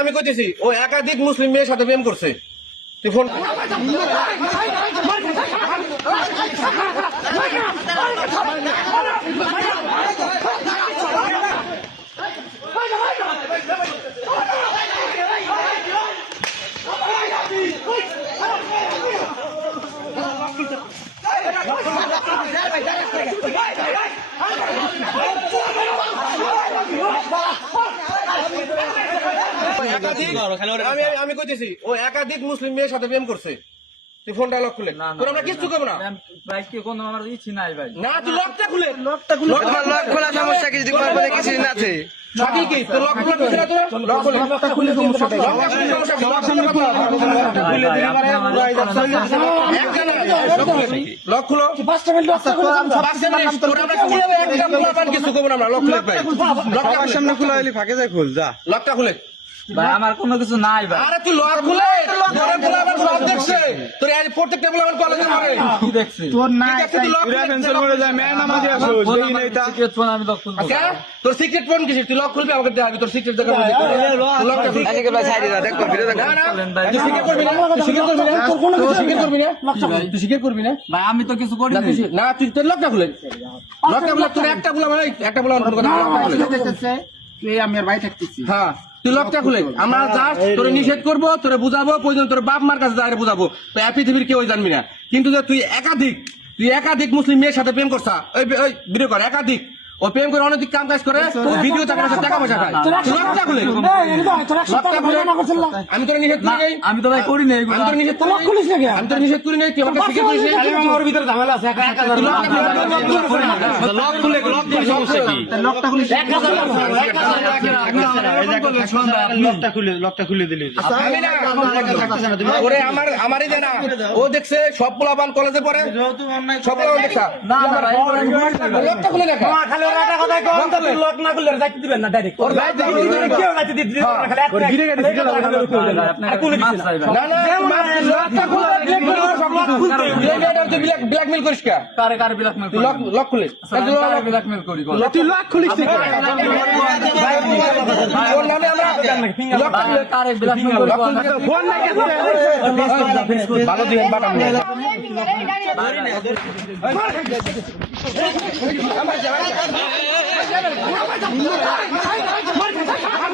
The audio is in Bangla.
আমি কইতেছি ও একাধিক মুসলিম মেয়ের সাথে প্রেম করছে তুই ফোন আমি কইতেছি ও একাধিক মুসলিম মেয়ের সাথে প্রেম করছে তুই ফোনটা লক খুলে তোর আমরা কিচ্ছু করবো না ভাই কি কোনো আমার ইচ্ছে নাই ভাই না তুই লকটা খুলে লক খোলা সমস্যা কি যদি কিছু না আছে সঠিক কি তোর লক খোলা কিছু না তোর লকটা খুলে সমস্যা লক খুলো 5 মিনিট তোর আমরা কিছু করবো না আমরা লক খুলে পাই লকটা সামনে খোলা হইলে ফাঁকে যায় খুল যা লকটা খুলে ভাই আমার কোনো কিছু নাই ভাই আরে তুই লক খুলে তোর বলে আবার সব দেখছে তোর এই প্রত্যেক টেবিল আমার কলেজে হবে কি দেখছিস তোর নাই তুই লক ক্যান্সেল করে যায় মেয়ে নামাজে আসো দেই নাই তা সিক্রেট ফোন আমি লক খুলবো আচ্ছা তোর সিক্রেট ফোন কিসের তুই লক খুলবি আমাকে দেখাবি তোর সিক্রেট দেখা লকটা খুলে আজকে ভাই সাইডে যা দেখো ভিডিও দেখো না না তুই সিক্রেট করবি না তুই সিক্রেট করবি না তোর কোনো কিছু সিক্রেট করবি না তুই সিক্রেট করবি না ভাই আমি তো কিছু করি না তুই তোর লকটা খুলে তোর একটা বলা মানে একটা বলা ফোন কথা তুই আমি আর ভাই থাকতেছি হ্যাঁ তুই লকটা খুলে আমরা জাস্ট তোরে নিষেধ করবো তোরে বুঝাবো প্রয়োজন তোর বাপ মার কাছে যাই বুঝাবো তো পৃথিবীর কেউ জানবি না কিন্তু যে তুই একাধিক মুসলিম মেয়ের সাথে প্রেম করছা ওই ভিডিও কর একাধিক ও প্রেম করে অনৈতিক কাম কাজ করে ভিডিও টাকা পয়সা খায় তুই লকটা খুলে আমি তোর নিষেধ করি নাই আমি তো ভাই করি নাই আমি তোর নিষেধ লক খুলিস না আমি তোর নিষেধ করি নাই তুই আমাকে শিখে করিস আমার ভিতরে ঝামেলা আছে লক খুলে সমস্যা কি লকটা খুলে 1000 লকটা খুলে দিলি আমি না ওরে আমারই দে না ও দেখছে সব পোলাপান কলেজে পড়ে সব পোলাপান দেখছা না ভাই লকটা খুলে দেখা খালি ওর একটা কথা কম তুই লক না করলে যাইতে দিবেন না ডাইরেক্ট ওর ভাই কেউ যাইতে দিতে দিবেন না খালি ওর গিরে গেছে আপনার কোন মাছ চাই ভাই না না লকটা খুলে সব লক খুলতে ব্ল্যাকমেল তুই ব্ল্যাকমেল করিস কা কারে ব্ল্যাকমেল তুই লক খুলে ব্ল্যাকমেল করি তুই লক খুলিস না ওর নামে আমরা লক কারে ব্ল্যাকমেল করি ফোন নাই ভালো দিন বাটাম মার